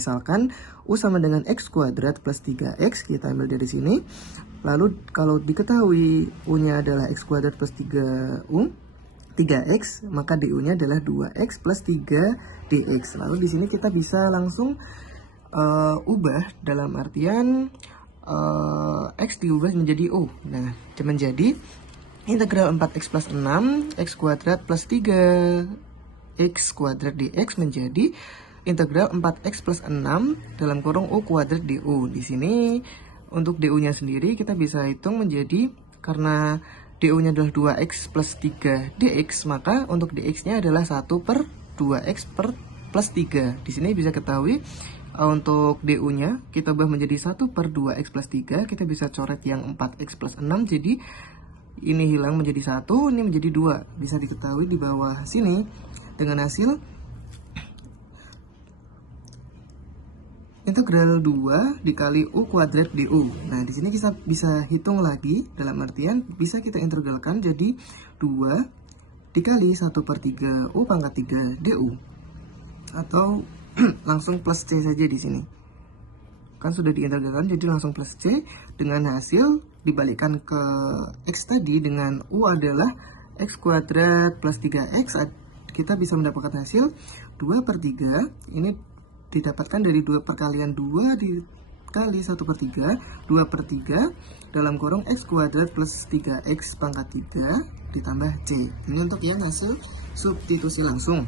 memisalkan U sama dengan X kuadrat plus 3X, kita ambil dari sini. Lalu kalau diketahui U-nya adalah X kuadrat plus 3X, maka DU-nya adalah 2X plus 3DX. Lalu di sini kita bisa langsung ubah dalam artian X diubah menjadi U. Nah, menjadi integral 4X plus 6, X kuadrat plus 3X kuadrat dx menjadi integral 4X plus 6 dalam kurung U kuadrat du. Di sini untuk du-nya sendiri kita bisa hitung menjadi, karena du-nya adalah 2X plus 3dx, maka untuk dx-nya adalah 1 per 2X per plus 3. Di sini bisa ketahui untuk du-nya kita ubah menjadi 1 per 2X plus 3. Kita bisa coret yang 4X plus 6, jadi ini hilang menjadi 1, ini menjadi 2. Bisa diketahui di bawah sini dengan hasil integral 2 dikali U kuadrat du. Nah, di sini kita bisa hitung lagi, dalam artian bisa kita integralkan jadi 2 dikali 1 per 3 U pangkat 3 du. Atau langsung plus C saja di sini. Kan sudah diintegralkan, jadi langsung plus C dengan hasil dibalikkan ke X tadi dengan U adalah X kuadrat plus 3X. Kita bisa mendapatkan hasil 2 per 3. Ini didapatkan dari 2 perkalian 2 dikali 1 per 3. 2 per 3 dalam kurung X kuadrat plus 3X pangkat 3 ditambah C. Ini untuk yang hasil substitusi langsung.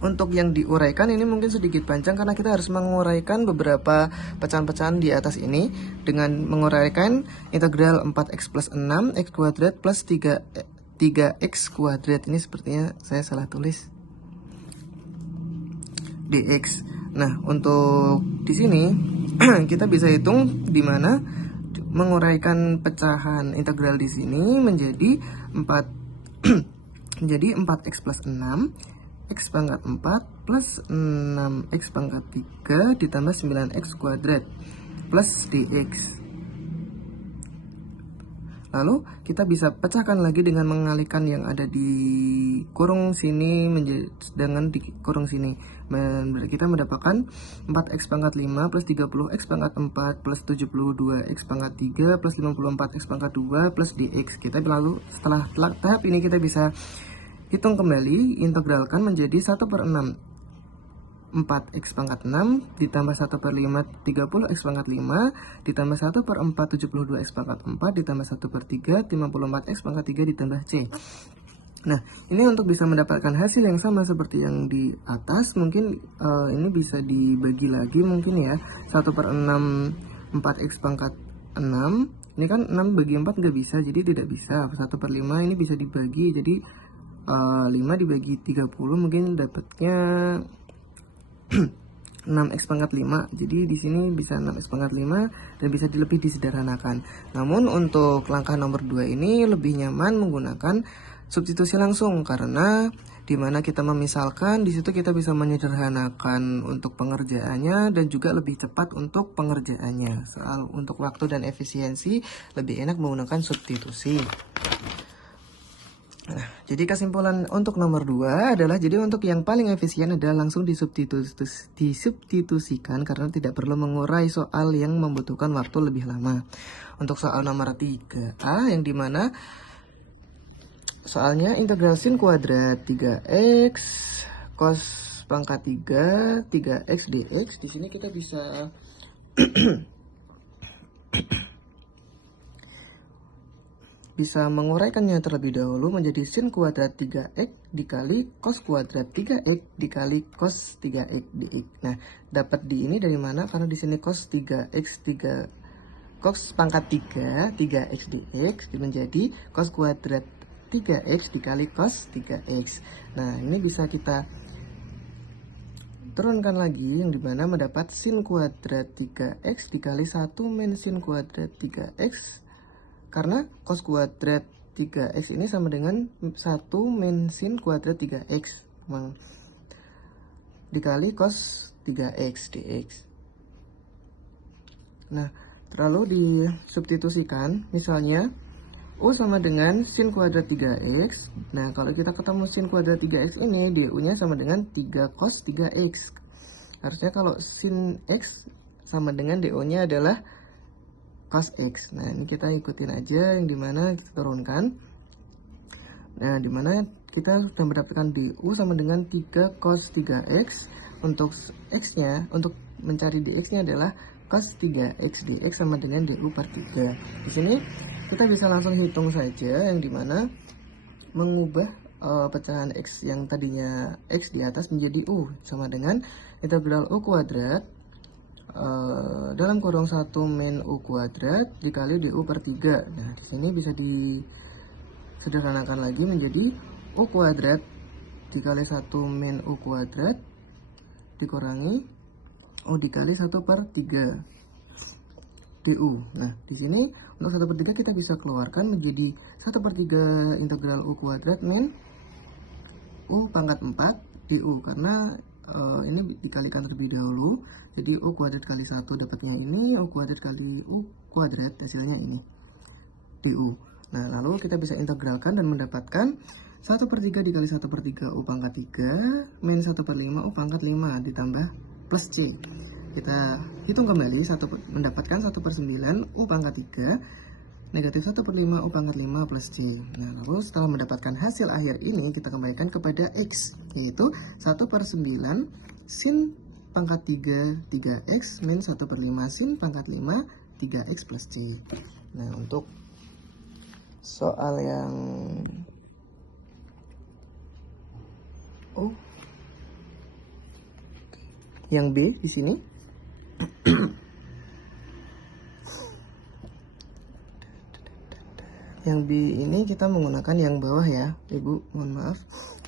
Untuk yang diuraikan ini mungkin sedikit panjang karena kita harus menguraikan beberapa pecahan-pecahan di atas ini dengan menguraikan integral 4X plus 6 X kuadrat plus 3X kuadrat. Ini sepertinya saya salah tulis dx. Nah, untuk di sini kita bisa hitung di mana menguraikan pecahan integral di sini menjadi 4 menjadi 4X plus 6 X pangkat 4 plus 6X pangkat 3 ditambah 9X kuadrat plus dx. Lalu kita bisa pecahkan lagi dengan mengalihkan yang ada di kurung sini dengan di kurung sini. Kita mendapatkan 4X pangkat 5 plus 30X pangkat 4 plus 72X pangkat 3 plus 54X pangkat 2 plus dx. Kita lalu setelah tahap ini kita bisa hitung kembali, integralkan menjadi 1 per 6 4X pangkat 6 ditambah 1 per 5 30X pangkat 5 ditambah 1 per 4 72X pangkat 4 ditambah 1 per 3 54X pangkat 3 ditambah C. Nah, ini untuk bisa mendapatkan hasil yang sama seperti yang di atas, mungkin ini bisa dibagi lagi mungkin ya. 1 per 6 4X pangkat 6, ini kan 6 bagi 4 nggak bisa, jadi tidak bisa. 1 per 5 ini bisa dibagi, jadi 5 dibagi 30 mungkin dapatnya 6X pangkat 5. Jadi di sini bisa 6X pangkat 5 dan bisa lebih disederhanakan. Namun untuk langkah nomor 2 ini lebih nyaman menggunakan substitusi langsung, karena dimana kita memisalkan di situ kita bisa menyederhanakan untuk pengerjaannya dan juga lebih cepat untuk pengerjaannya. Soal untuk waktu dan efisiensi lebih enak menggunakan substitusi. Nah, jadi kesimpulan untuk nomor 2 adalah, jadi untuk yang paling efisien adalah langsung disubstitusikan karena tidak perlu mengurai soal yang membutuhkan waktu lebih lama. Untuk soal nomor 3A yang dimana soalnya integral sin kuadrat 3x cos pangkat 3x dx. Di sini kita bisa bisa menguraikannya terlebih dahulu menjadi sin kuadrat 3x dikali cos kuadrat 3x dikali cos 3x dx. Nah, dapat di ini dari mana? Karena di sini cos 3x cos pangkat 3x dx menjadi cos kuadrat 3x dikali cos 3x. Nah, ini bisa kita turunkan lagi yang dimana mendapat sin kuadrat 3x dikali 1 min sin kuadrat 3x, karena cos kuadrat 3x ini sama dengan 1 min sin kuadrat 3x dikali cos 3x dx. Nah, terlalu disubstitusikan, misalnya U sama dengan sin kuadrat 3x. Nah, kalau kita ketemu sin kuadrat 3x ini, du-nya sama dengan 3 cos 3x. Harusnya kalau sin X sama dengan DO-nya adalah cos X. Nah, ini kita ikutin aja yang dimana kita turunkan. Nah, dimana kita sudah mendapatkan DU sama dengan 3 cos 3X. Untuk X-nya, untuk mencari DX-nya adalah cos 3X dx sama dengan DU per 3. Di sini kita bisa langsung hitung saja yang dimana mengubah pecahan X yang tadinya X di atas menjadi U sama dengan integral U kuadrat dalam kurung 1 min U kuadrat dikali DU per 3. Nah, di sini bisa disederhanakan lagi menjadi U kuadrat dikali 1 min U kuadrat dikurangi U dikali 1 per 3 DU. Nah, di sini untuk 1 per 3 kita bisa keluarkan menjadi 1 per 3 integral U kuadrat min U pangkat 4 DU, karena ini dikalikan terlebih dahulu. Jadi U kuadrat kali 1 dapatnya ini, U kuadrat kali U kuadrat hasilnya ini DU. Nah, lalu kita bisa integralkan dan mendapatkan 1 per 3 dikali 1 per 3 U pangkat 3 min 1 per 5 U pangkat 5 ditambah plus C. Kita hitung kembali, mendapatkan 1 per 9 U pangkat 3 negatif 1 per 5 U pangkat 5 plus C. Nah, lalu setelah mendapatkan hasil akhir ini, kita kembalikan kepada X, yaitu 1 per 9 sin pangkat 3 3X min 1 per 5 sin pangkat 5 3X plus C. Nah, untuk soal yang B di sini yang B ini kita menggunakan yang bawah ya, Ibu, mohon maaf.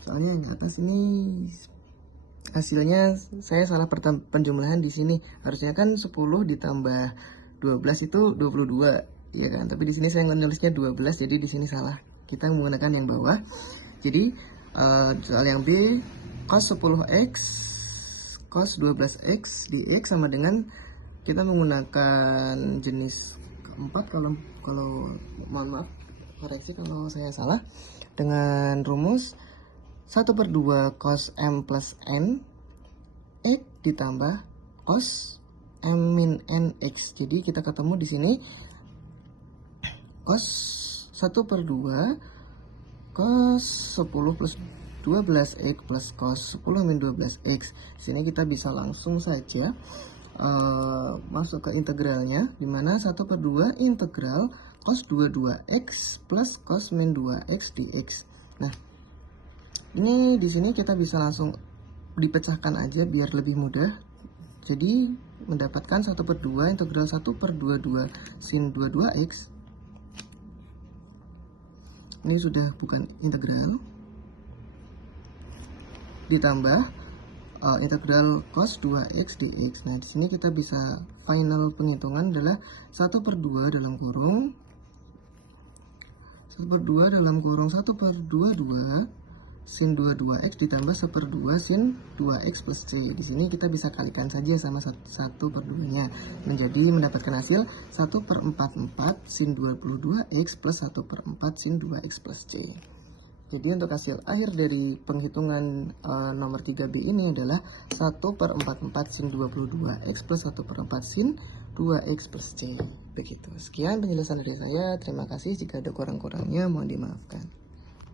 Soalnya yang atas ini hasilnya saya salah penjumlahan di sini. Harusnya kan 10 ditambah 12 itu 22, ya kan? Tapi di sini saya nulisnya 12, jadi di sini salah. Kita menggunakan yang bawah. Jadi soal yang B, cos 10x cos 12x dx sama dengan, kita menggunakan jenis keempat, kalau mohon maaf koreksi kalau saya salah, dengan rumus 1 per 2 cos M plus N X ditambah cos M min N X. Jadi kita ketemu di sini cos 1 per 2 cos 10 plus 12x plus cos 10 min 12x. Di sini kita bisa langsung saja masuk ke integralnya, dimana 1 per 2 integral cos 22x plus cos min 2x dx. Nah, ini di sini kita bisa langsung dipecahkan aja biar lebih mudah. Jadi mendapatkan 1 per 2 integral 1 per 22 sin 22x. Ini sudah bukan integral. Ditambah integral cos 2x dx. Nah, di sini kita bisa final penghitungan adalah 1 per 2 dalam kurung 1 per 2 dalam kurung 1 per 22 sin 22x ditambah 1 per 2 sin 2x plus c. Di sini kita bisa kalikan saja sama 1 per 2-nya, menjadi mendapatkan hasil 1 per 44 sin 22x plus 1 per 4 sin 2x plus c. Jadi untuk hasil akhir dari penghitungan nomor 3B ini adalah 1 per 44 sin 22x plus 1 per 4 sin 2x plus c. Begitu. Sekian penjelasan dari saya. Terima kasih. Jika ada kurang-kurangnya mohon dimaafkan.